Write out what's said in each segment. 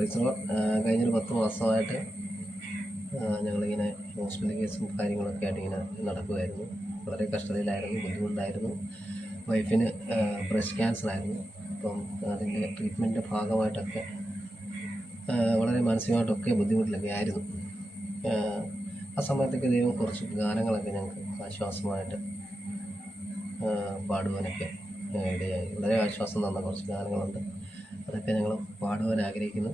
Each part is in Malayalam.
റീസൺ കഴിഞ്ഞൊരു പത്ത് മാസമായിട്ട് ഞങ്ങളിങ്ങനെ ഹോസ്പിറ്റൽ കേസും കാര്യങ്ങളൊക്കെ ആയിട്ട് ഇങ്ങനെ നടക്കുമായിരുന്നു വളരെ കഷ്ടതയിലായിരുന്നു ബുദ്ധിമുട്ടായിരുന്നു. വൈഫിന് ബ്രസ്റ്റ് ക്യാൻസർ ആയിരുന്നു അപ്പം അതിന്റെ ട്രീറ്റ്മെന്റിന്റെ ഭാഗമായിട്ടൊക്കെ വളരെ മാനസികമായിട്ടൊക്കെ ബുദ്ധിമുട്ടിലൊക്കെ ആയിരുന്നു. ആ, സമയത്തൊക്കെ ദൈവം കുറച്ച് ഗാനങ്ങളൊക്കെ ഞങ്ങൾക്ക് ആശ്വാസമായിട്ട് പാടുവാനൊക്കെ ഇടയായി. വളരെ ആശ്വാസം തന്ന കുറച്ച് ഗാനങ്ങളുണ്ട്. അതൊക്കെ ഞങ്ങൾ പാടുവാൻ ആഗ്രഹിക്കുന്നു.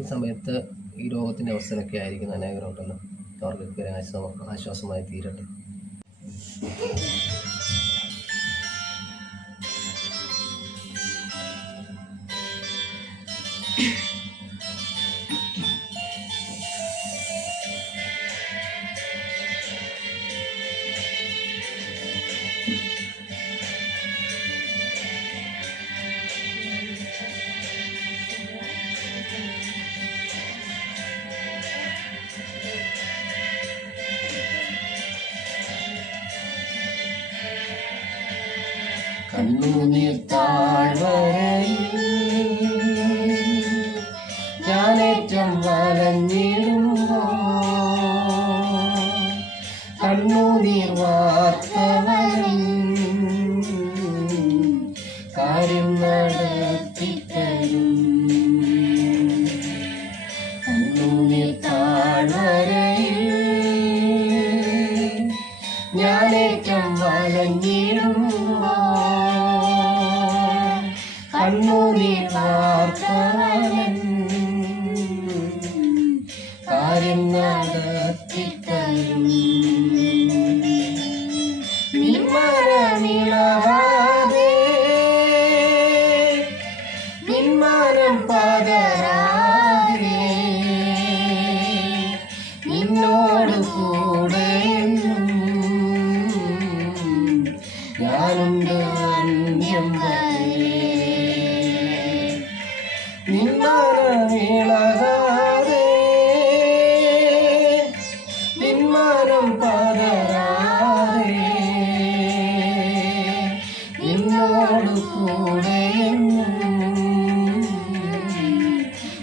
ഈ സമയത്ത് ഈ രോഗത്തിന്റെ അവസ്ഥയിലൊക്കെ ആയിരിക്കുന്ന അനേകരുണ്ടല്ലോ അവർക്കൊക്കെ ഒരു ആശ്വാസം ആശ്വാസമായി തീരട്ടെ. കണ്ണുനീർ താഴ്വരയിൽ ഞാനേറ്റം വലഞ്ഞിടുമ്പോ കണ്ണുനീർ വാർത്തവരിൽ കാര്യം നടത്തിത്തരും. കണ്ണുനീർ താഴ്വരയിൽ കണ്ണുനീർ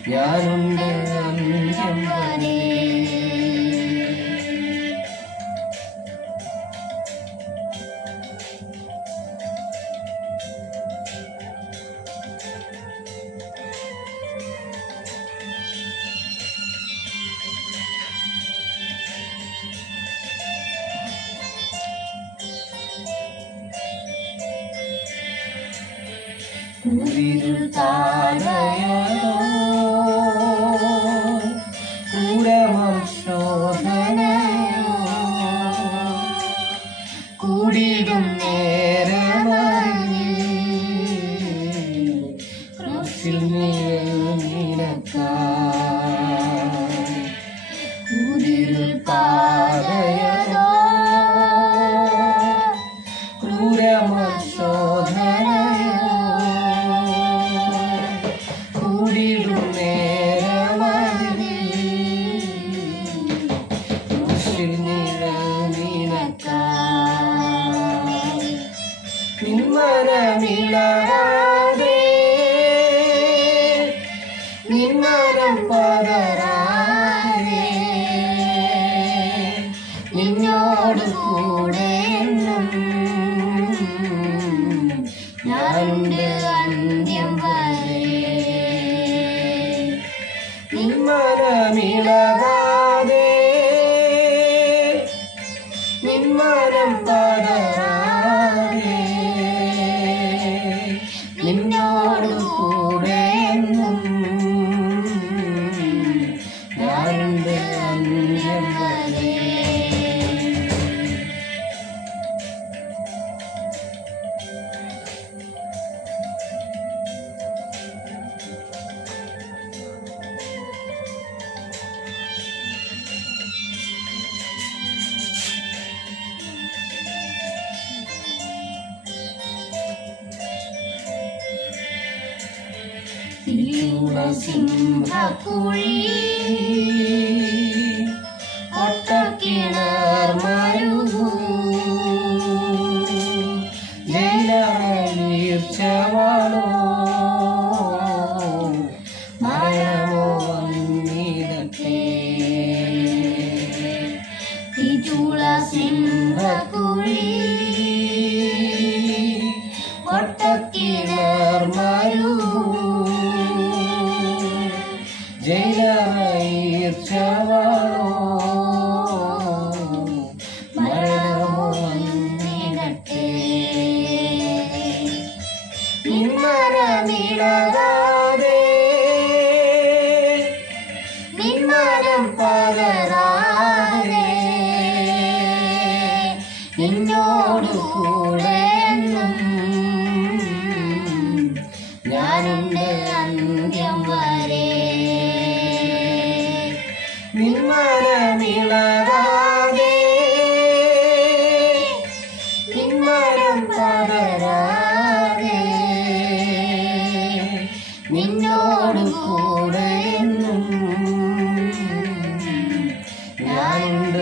ഞാനുണ്ട് അന്ത്യം വരെ കുരിരുൾ നിന്മനമിളാതെ നിന്മരം പതരാതെ നിന്നോട് കൂടെ ഞാനുണ്ട് సింహ కుళీ മനമിളകാതെ നിന്മനം പകരാതെ നിന്നോടു കൂടെ ഞാനുണ്ട് അന്ത്യം വരെ. നിന്മനമിള എന്നോട് കൂടെ ഞാനുണ്ട്